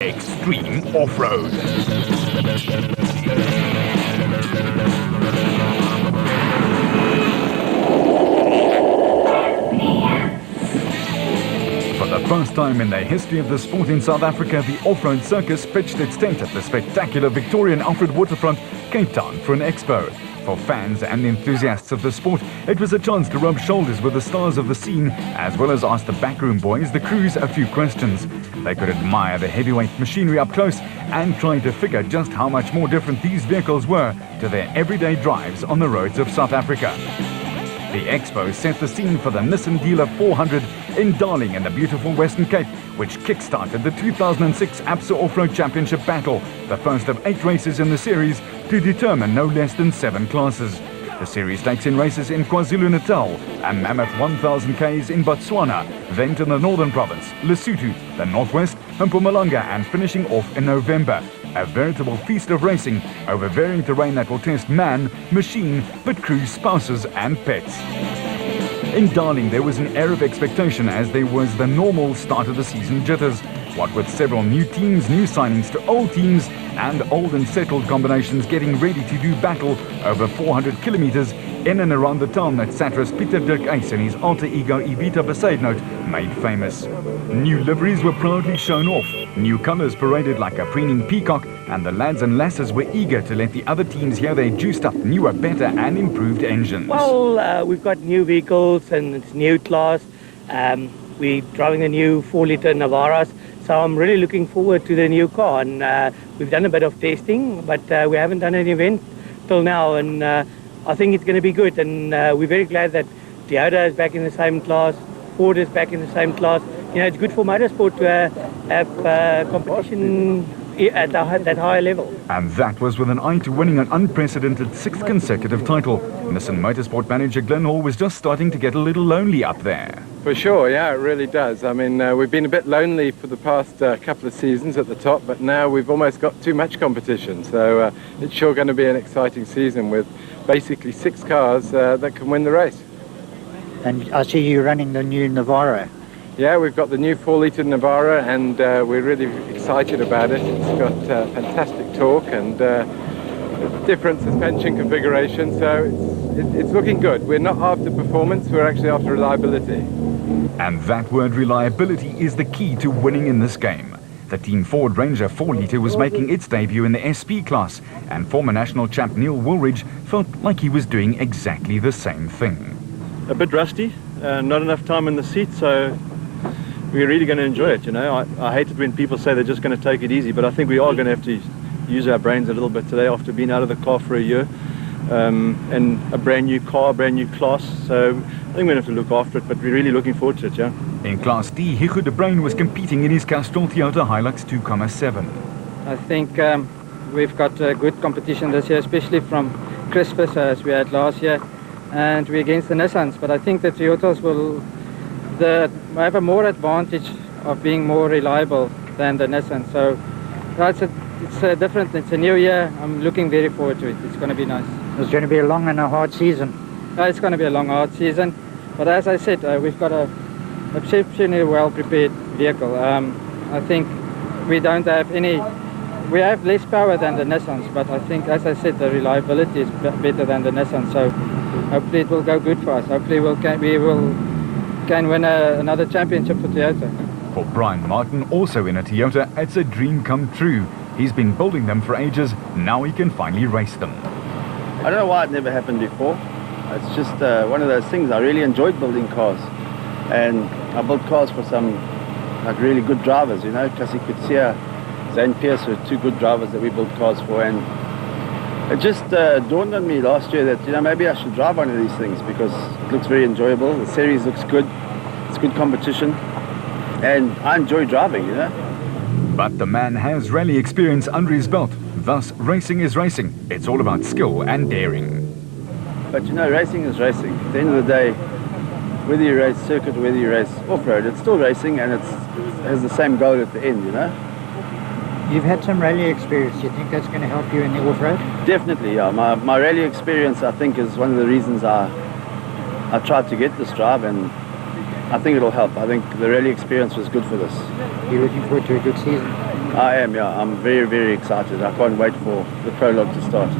Extreme Off-Road. For the first time in the history of the sport in South Africa, the off-road circus pitched its tent at the spectacular Victorian Alfred Waterfront, Cape Town, for an expo. For fans and enthusiasts of the sport, it was a chance to rub shoulders with the stars of the scene, as well as ask the backroom boys, the crews, a few questions. They could admire the heavyweight machinery up close and try to figure just how much more different these vehicles were to their everyday drives on the roads of South Africa. The expo set the scene for the Nissan Dealer 400 in Darling in the beautiful Western Cape, which kick-started the 2006 ABSA Off-Road Championship battle, the first of 8 races in the series to determine no less than 7 classes. The series takes in races in KwaZulu-Natal, a mammoth 1,000 Ks in Botswana, then to the Northern Province, Lesotho, the Northwest, and Mpumalanga, and finishing off in November. A veritable feast of racing over varying terrain that will test man, machine, but crew, spouses and pets. In Darling, there was an air of expectation as there was the normal start of the season jitters. What with several new teams, new signings to old teams, and old and settled combinations getting ready to do battle over 400 kilometers in and around the town that satirist Pieter Dirk Uys and his alter ego Evita Besaidnout made famous. New liveries were proudly shown off, new colours paraded like a preening peacock, and the lads and lasses were eager to let the other teams hear their juiced up, newer, better and improved engines. Well, we've got new vehicles and it's new class. We're driving the new 4-litre Navaras, so I'm really looking forward to the new car. And we've done a bit of testing, but we haven't done an event till now, and I think it's going to be good. And we're very glad that Toyota is back in the same class, Ford is back in the same class. You know, it's good for motorsport to have competition at that higher level. And that was with an eye to winning an unprecedented 6th consecutive title. Nissan Motorsport manager Glenn Hall was just starting to get a little lonely up there. For sure, yeah, it really does. I mean, we've been a bit lonely for the past couple of seasons at the top, but now we've almost got too much competition. So it's sure going to be an exciting season with basically 6 cars that can win the race. And I see you running the new Navara. Yeah, we've got the new 4-litre Navara, and we're really excited about it. It's got fantastic torque and different suspension configuration, so it's looking good. We're not after performance, we're actually after reliability. And that word reliability is the key to winning in this game. The Team Ford Ranger 4-litre was making its debut in the SP class, and former national champ Neil Woolridge felt like he was doing exactly the same thing. A bit rusty, not enough time in the seat, so we're really going to enjoy it, you know. I hate it when people say they're just going to take it easy, but I think we are going to have to use our brains a little bit today after being out of the car for a year, and a brand new car, brand new class, so I think we're going to have to look after it, but we're really looking forward to it, yeah. In Class D, Hugo de Bruin was competing in his Castrol Toyota Hilux 2.7. I think we've got good competition this year, especially from Crispus as we had last year, and we're against the Nissans, but I think the Toyotas will have a more advantage of being more reliable than the Nissan. So it's a new year. I'm looking very forward to it. It's going to be nice. It's going to be a long and a hard season. It's going to be a long, hard season. But as I said, we've got a exceptionally well-prepared vehicle. I think we don't have any... We have less power than the Nissans, but I think, as I said, the reliability is better than the Nissan. So hopefully it will go good for us. Hopefully we will can win another championship for Toyota. For Brian Martin, also in a Toyota, it's a dream come true. He's been building them for ages, now he can finally race them. I don't know why it never happened before. It's just one of those things. I really enjoyed building cars. And I built cars for some really good drivers, you know. Cassie Kutsia, Zane Pierce were 2 good drivers that we built cars for. And it just dawned on me last year that, you know, maybe I should drive one of these things because it looks very enjoyable. The series looks good. It's good competition. And I enjoy driving, you know. But the man has rally experience under his belt. Thus, racing is racing. It's all about skill and daring. But, you know, racing is racing. At the end of the day, whether you race circuit or whether you race off-road, it's still racing and it has the same goal at the end, you know. You've had some rally experience. Do you think that's going to help you in the off-road? Definitely, yeah. My rally experience, I think, is one of the reasons I tried to get this drive, and I think it'll help. I think the rally experience was good for this. You're looking forward to a good season? I am, yeah. I'm very, very excited. I can't wait for the prologue to start.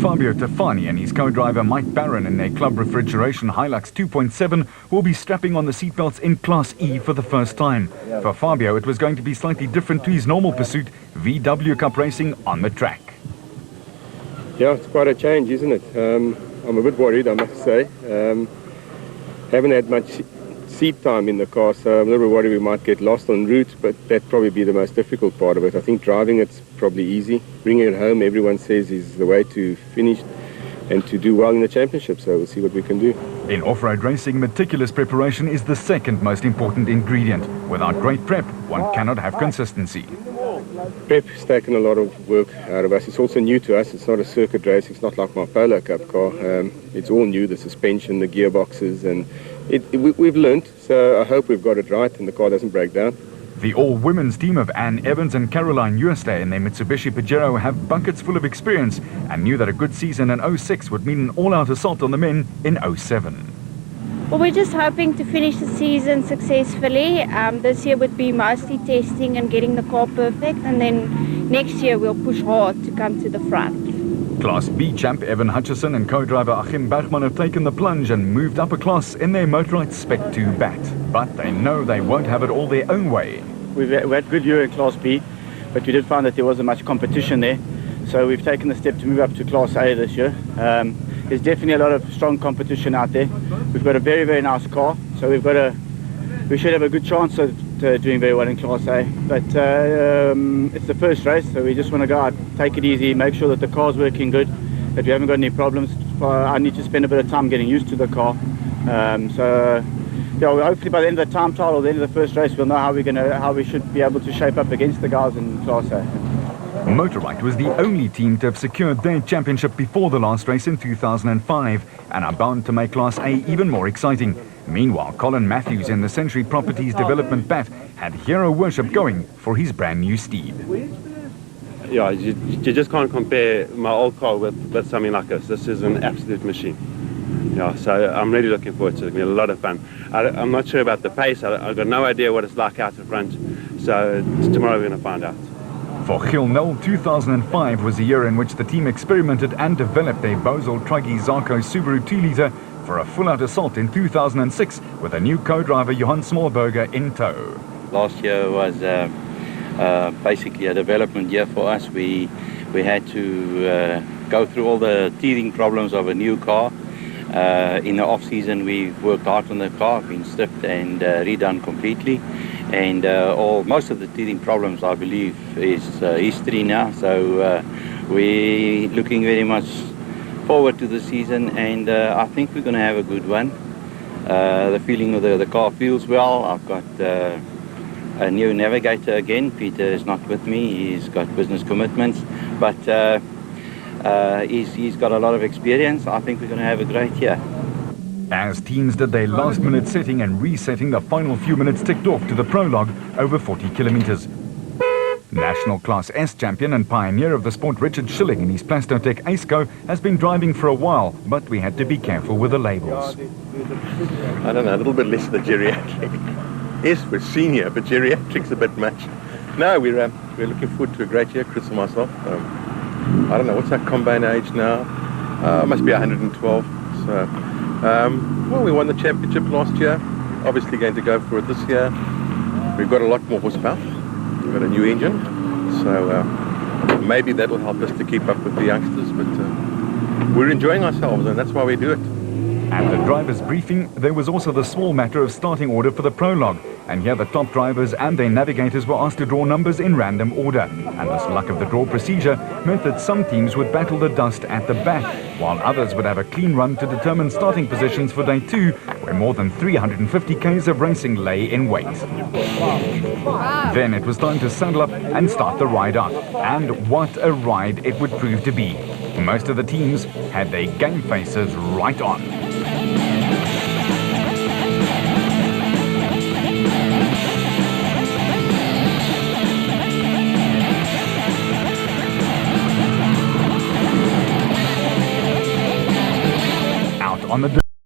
Fabio Tafani and his co-driver Mike Barron in their Club Refrigeration Hilux 2.7 will be strapping on the seatbelts in Class E for the first time. For Fabio, it was going to be slightly different to his normal pursuit, VW Cup racing on the track. Yeah, it's quite a change, isn't it? I'm a bit worried, I must say. Haven't had much seat time in the car, so I'm a little bit worried we might get lost en route, but that'd probably be the most difficult part of it. I think driving it's probably easy. Bringing it home, everyone says, is the way to finish and to do well in the championship, so we'll see what we can do. In off-road racing, meticulous preparation is the second most important ingredient. Without great prep, one cannot have consistency. Prep has taken a lot of work out of us. It's also new to us. It's not a circuit race. It's not like my Polo Cup car. It's all new, the suspension, the gearboxes, and we've learnt, so I hope we've got it right and the car doesn't break down. The all-women's team of Anne Evans and Caroline Ueste in their Mitsubishi Pajero have buckets full of experience and knew that a good season in 06 would mean an all-out assault on the men in 07. Well, we're just hoping to finish the season successfully. This year would be mostly testing and getting the car perfect, and then next year we'll push hard to come to the front. Class B champ Evan Hutchison and co-driver Achim Bergman have taken the plunge and moved up a class in their Motorite Spec 2 bat. But they know they won't have it all their own way. We had good year in Class B, but we did find that there wasn't much competition there. So we've taken the step to move up to Class A this year. There's definitely a lot of strong competition out there. We've got a very, very nice car, so we should have a good chance of doing very well in Class A. But it's the first race, so we just want to go out, take it easy, make sure that the car's working good, that we haven't got any problems. I need to spend a bit of time getting used to the car. Yeah, hopefully by the end of the time trial or the end of the first race, we'll know how we should be able to shape up against the guys in Class A. Motorite was the only team to have secured their championship before the last race in 2005 and are bound to make Class A even more exciting. Meanwhile, Colin Matthews in the Century Properties Development bat had hero worship going for his brand new steed. Yeah, you just can't compare my old car with something like this. This is an absolute machine. Yeah, so I'm really looking forward to it. It's going to be a lot of fun. I'm not sure about the pace. I've got no idea what it's like out the front. So tomorrow we're going to find out. For Gil Nel, 2005 was the year in which the team experimented and developed their Bosel Truggy Zarco Subaru 2-litre for a full-out assault in 2006 with a new co-driver Johan Smallberger in tow. Last year was basically a development year for us. We had to go through all the teething problems of a new car. In the off-season, we've worked hard on the car, been stripped and redone completely. And most of the teething problems, I believe, is history now. So we're looking very much forward to the season, and I think we're going to have a good one. The feeling of the car feels well. I've got a new navigator again. Peter is not with me. He's got business commitments, but he's got a lot of experience. I think we're going to have a great year. As teams did their last-minute setting and resetting, the final few minutes ticked off to the prologue over 40 kilometres. National Class S champion and pioneer of the sport Richard Schilling in his Plastotec Aceco has been driving for a while, but we had to be careful with the labels. I don't know, a little bit less of the geriatric. S for senior, but geriatric's a bit much. No, we're looking forward to a great year, Chris and myself. I don't know, what's our combine age now? Must be 112. So, well, we won the championship last year. Obviously going to go for it this year. We've got a lot more horsepower. We've got a new engine. So maybe that'll help us to keep up with the youngsters. But we're enjoying ourselves, and that's why we do it. At the driver's briefing, there was also the small matter of starting order for the prologue. And here the top drivers and their navigators were asked to draw numbers in random order. And this luck of the draw procedure meant that some teams would battle the dust at the back, while others would have a clean run to determine starting positions for day 2, where more than 350 k's of racing lay in wait. Then it was time to saddle up and start the ride out. And what a ride it would prove to be. Most of the teams had their game faces right on.